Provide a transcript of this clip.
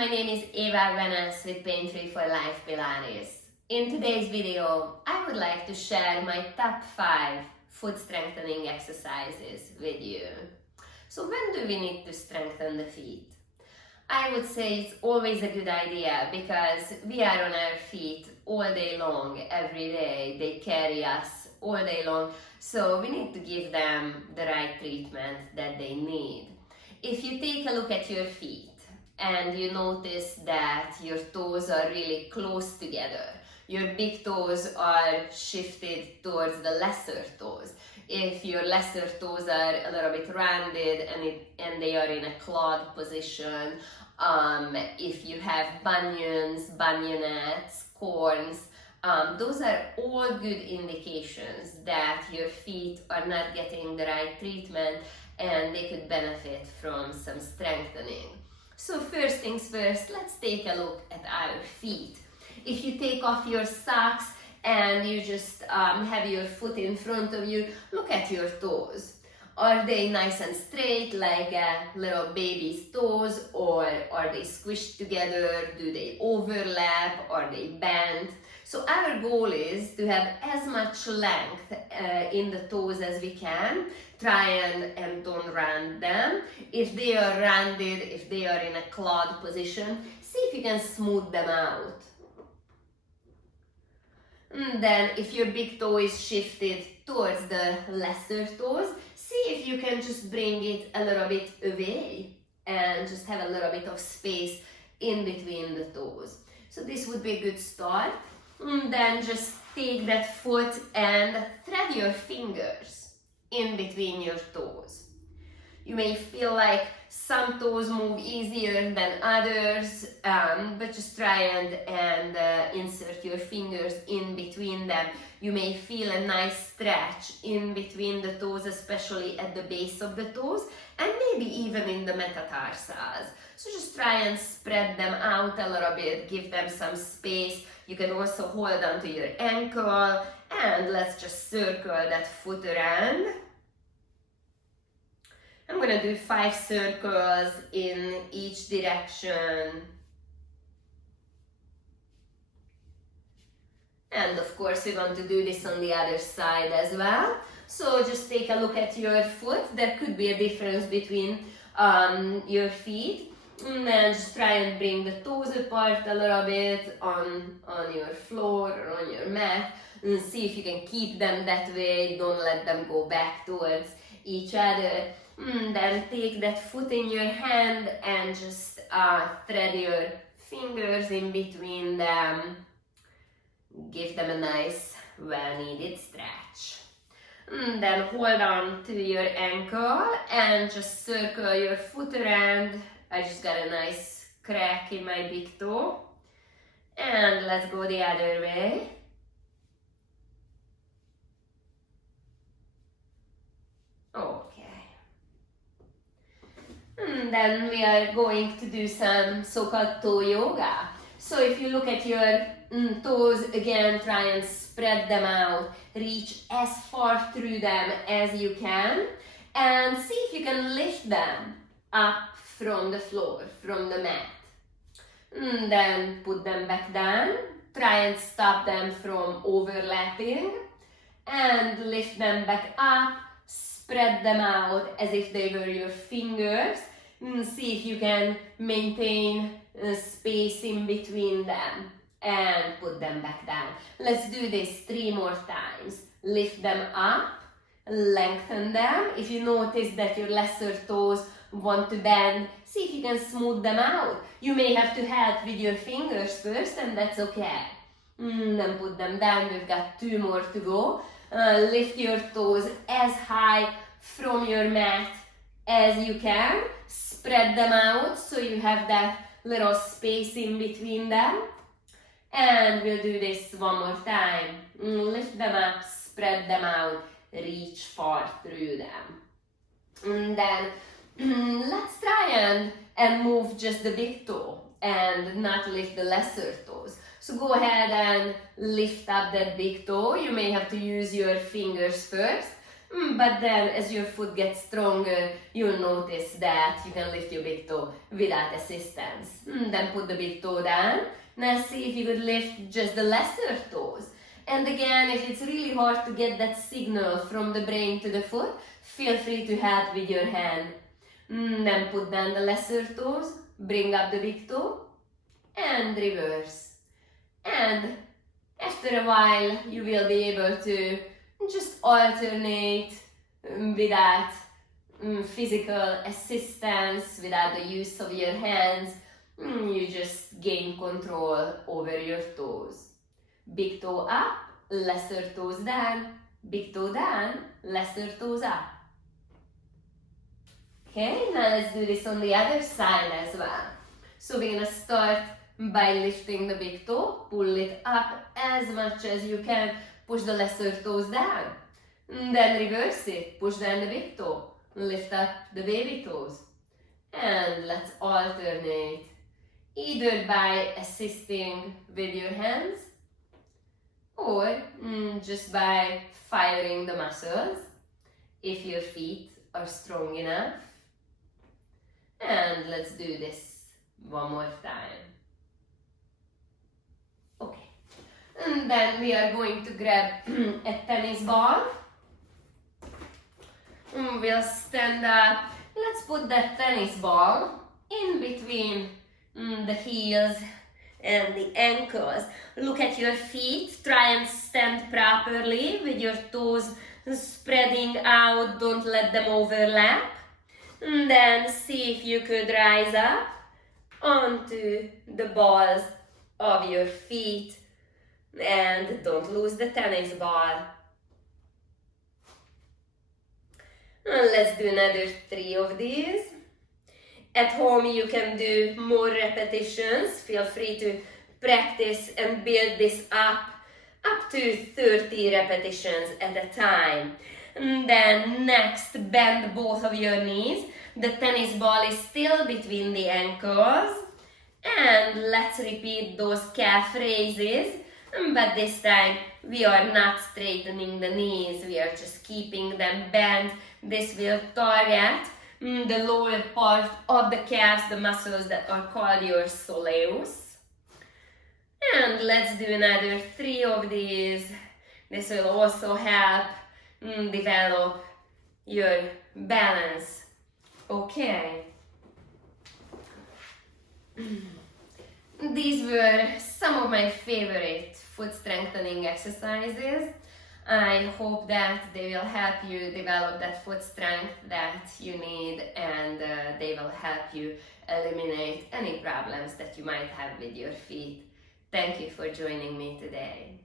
my name is Eva Venas with Pain Free for Life Pilates. In today's video, I would like to share my top 5 foot strengthening exercises with you. So when do we need to strengthen the feet? I would say it's always a good idea because we are on our feet all day long, every day. They carry us all day long, so we need to give them the right treatment that they need. If you take a look at your feet and you notice that your toes are really close together, your big toes are shifted towards the lesser toes. If your lesser toes are a little bit rounded and they are in a clawed position, if you have bunions, bunionettes, corns, those are all good indications that your feet are not getting the right treatment and they could benefit from some strengthening. So first things first, let's take a look at our feet. If you take off your socks and you just have your foot in front of you, look at your toes. Are they nice and straight like a little baby's toes, or are they squished together? Do they overlap? Are they bent? So our goal is to have as much length in the toes as we can. Try and don't round them. If they are rounded, if they are in a clawed position, see if you can smooth them out. And then if your big toe is shifted towards the lesser toes, see if you can just bring it a little bit away and just have a little bit of space in between the toes. So this would be a good start. And then just take that foot and thread your fingers in between your toes. You may feel like some toes move easier than others, but just try and insert your fingers in between them. You may feel a nice stretch in between the toes, especially at the base of the toes, and maybe even in the metatarsals. So just try and spread them out a little bit, give them some space. You can also hold on to your ankle, and let's just circle that foot around. I'm going to do 5 circles in each direction. And of course we want to do this on the other side as well. So just take a look at your foot. There could be a difference between your feet. And then just try and bring the toes apart a little bit on your floor or on your mat. And see if you can keep them that way. Don't let them go back towards each other. And then take that foot in your hand and just thread your fingers in between them. Give them a nice, well-needed stretch. And then hold on to your ankle and just circle your foot around. I just got a nice crack in my big toe. And let's go the other way. Okay. And then we are going to do some so-called toe yoga. So if you look at your toes, again, try and spread them out. Reach as far through them as you can. And see if you can lift them up from the floor, from the mat. And then put them back down. Try and stop them from overlapping. And lift them back up. Spread them out as if they were your fingers. And see if you can maintain space in between them. And put them back down. Let's do this 3 more times. Lift them up. Lengthen them. If you notice that your lesser toes want to bend, see if you can smooth them out. You may have to help with your fingers first, and that's okay. Then put them down. We've got 2 more to go. Lift your toes as high from your mat as you can. Spread them out so you have that little space in between them. And we'll do this 1 more time. Lift them up, spread them out, reach far through them. And then let's try and move just the big toe and not lift the lesser toes. So go ahead and lift up that big toe. You may have to use your fingers first. But then as your foot gets stronger, you'll notice that you can lift your big toe without assistance. Then put the big toe down. Now see if you could lift just the lesser toes. And again, if it's really hard to get that signal from the brain to the foot, feel free to help with your hand. Then put down the lesser toes, bring up the big toe, and reverse. And after a while, you will be able to just alternate without physical assistance, without the use of your hands. You just gain control over your toes. Big toe up, lesser toes down, big toe down, lesser toes up. Okay, now let's do this on the other side as well. So we're gonna start by lifting the big toe, pull it up as much as you can, push the lesser toes down. Then reverse it, push down the big toe, lift up the baby toes. And let's alternate, either by assisting with your hands, or just by firing the muscles if your feet are strong enough. And let's do this one more time. Okay. And then we are going to grab a tennis ball. We'll stand up. Let's put that tennis ball in between the heels and the ankles. Look at your feet. Try and stand properly with your toes spreading out. Don't let them overlap. And then see if you could rise up onto the balls of your feet. And don't lose the tennis ball. And let's do another 3 of these. At home you can do more repetitions. Feel free to practice and build this up to 30 repetitions at a time. And then next, bend both of your knees. The tennis ball is still between the ankles. And let's repeat those calf raises. But this time we are not straightening the knees. We are just keeping them bent. This will target the lower part of the calves, the muscles that are called your soleus. And let's do another 3 of these. This will also help develop your balance. Okay. These were some of my favorite foot strengthening exercises. I hope that they will help you develop that foot strength that you need, and they will help you eliminate any problems that you might have with your feet. Thank you for joining me today.